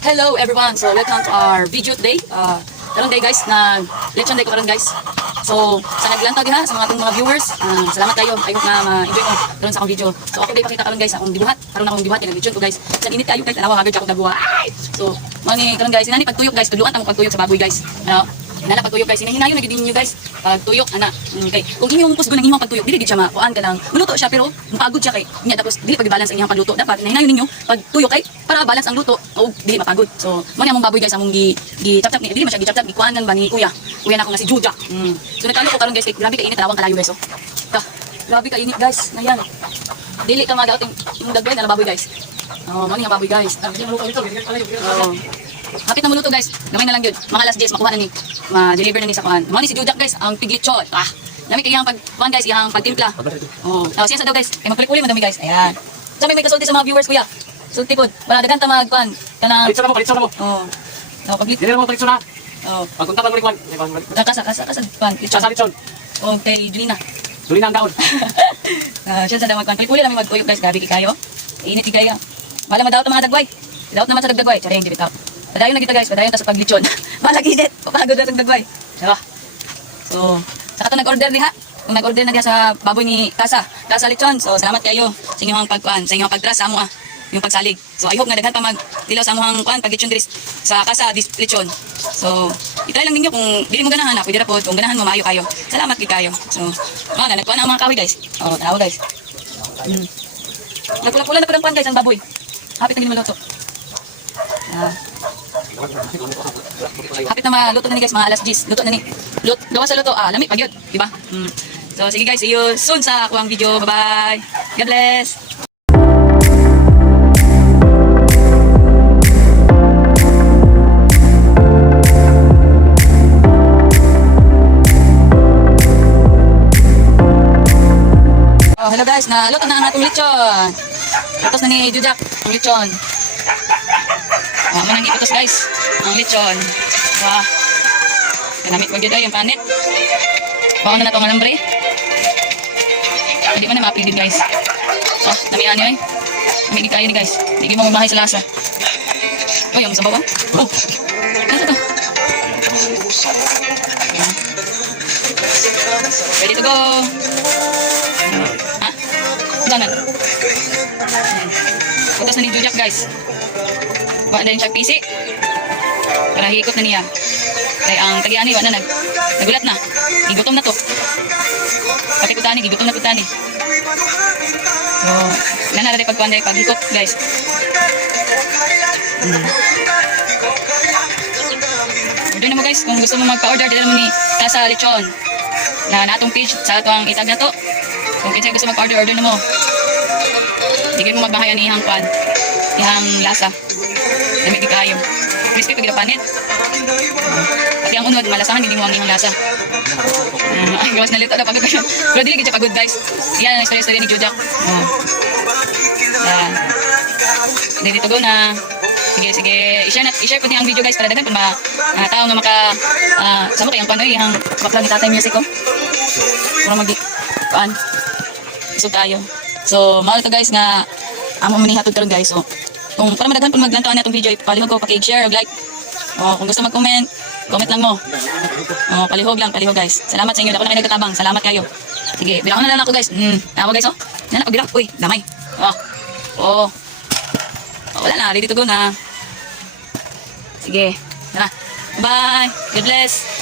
Hello everyone, so welcome to our video today. Karon day guys, na election day ko karon guys. So sa naglantaw diha sa mga ating mga viewers, salamat kayo. I hope na ma-enjoy ko karon sa akong video. So ako day pakita karon guys akong gibuhat. Karon akong gibuhat yung election ko guys. Sa init kayo guys, tanawa hagad ako dabuha. So mani karon guys, inani pagtuyok guys, tudluan ta mo pagtuyok sa baboy guys. Inana pagtuyok guys, hinahinayon na gid ninyo guys. Pagtuyok ana. Okay. Kung imong pusgo nang imong pagtuyok, dili gid siya makuan ka nang maluto siya pero mapagod siya kay. Nya tapos dili pag-balance ang imong pagluto. Dapat hinahinayon ninyo pagtuyok kay para balance ang luto o dili mapagod. So mo ni among baboy guys among gi-chop-chop ni dili man siya gi-chop-chop gikuanan ba ni kuya. Kuya na ko nga si Juja. So nakalo ko karon guys, kay grabe ka init, talawang kalayo guys oh. Grabe ka init guys. Ngayon. Dili ka magaot yung dagway na baboy guys. Oh, mo ni nga baboy guys. Oh. Kapit na muluto guys. Gamay na lang yun. Mga last days makuha na ni ma-deliver na ni sa kuan. Mo ni si Juja guys, ang piglitson. Nami kay iyang pagkuan guys, iyang pagtimpla. Oh, siya sa daw guys. Kay magkulik-uli madami guys. Ayan. Sa may kasulti sa mga viewers kuya. Sulti pod. Wala dagan ta magkuan. Kanang Kalitso na mo. Oh. No, paglit. Dili na mo kalitso na. Oh. Pagkunta pa mo likwan. Kasa kuan. Sa litson. Oh, kay Julina. Duli na ang daon. Siya sa daw magkuan. Kulik-uli lang magtuyok guys. Grabe kay kayo. Init kay kayo. Wala madawat ang mga dagway. Dawat naman sa dagway. Charing dibitaw. Padayon na kita guys, padayon ta sa paglitsyon. Malaginit, papagod na sa dagway. Diba? So, saka ito nag-order niya. Kung nag-order na diya sa baboy ni Kasa Litsyon. So, salamat kayo sa inyong pagkuan, sa inyong pagtras sa amo yung pagsalig. So, I hope nga daghan pa magtilaw sa amuhang kuan paglitsyon diri sa Kasa Litsyon. So, itry lang ninyo kung dili mo ganahan na, pwede ra pod kung ganahan mo maayo kayo. Salamat kay kayo. So, nagkuan na ang mga kahoy guys. Oh, tanaw guys. Nagpula-pula na po ng kuan guys ang baboy. Hapit na ginuloto. Hapit na maluto na ni guys, mga alas 10. Luto na ni. Gawa sa luto, lami pag yun, diba? So sige guys, see you soon sa akuang video. Bye-bye. God bless. Oh, hello guys, naluto na ang atong lechon. Lutos na ni Jujak ang lechon. Manang iputos guys, ang lechon. Wah, kanamit wag yun ay yung panit. Baka na itong alambre. Hindi man na ma-upload guys. Damihan nyo eh. Hindi kayo ni guys. Hindi mo mabahay sa lasa. Oh, yung sabaw ah. Oh, ano to? Ready to go. Ha? Ganun. Putos na ni Jujak guys. Wala na siya pisi. Para hikot na niya. Kaya ang tagiani, wala na nagulat na. Gigutom na to. Pati kutani, gigutom na kutani. So, wala na rin pagkuhan dahil paghikot guys. Order na mo guys, kung gusto mo magpa-order, dito naman ni Kasa Litsyon. Na natong page sa itong itag na to. Kung kinsa gusto magpa-order, order na mo. Hindi mo magbahayan ni ihang kuhan. Ihang lasa. Dami di kayo. Crispy pag panit. Pati ang unod, malasahan, hindi mo ang iyong lasa. Ay, gawas na lito na pagod kayo. Pero dili kita pagod guys. Yan ang istorya ni Jujak. Dito go na. Sige. I-share po niya ang video guys para dagan kung tao na maka sama kayang panoy ang bakla ni Tatay Music ko. Para paan. Isog tayo. So, mahal to guys nga amo manihatod karon guys. So, kung para madaghan pag maglantaw na itong video, palihog ko, paki-share o like. O, kung gusto mag-comment, comment lang mo. O, palihog guys. Salamat sa inyo. Ako na kayo nagkatabang. Salamat kayo. Sige, bilang na lang ako guys. Ako guys, oh. Yan ako, bilang. Uy, damay. Wala na. Ready to go na. Sige. Tara. Bye. God bless.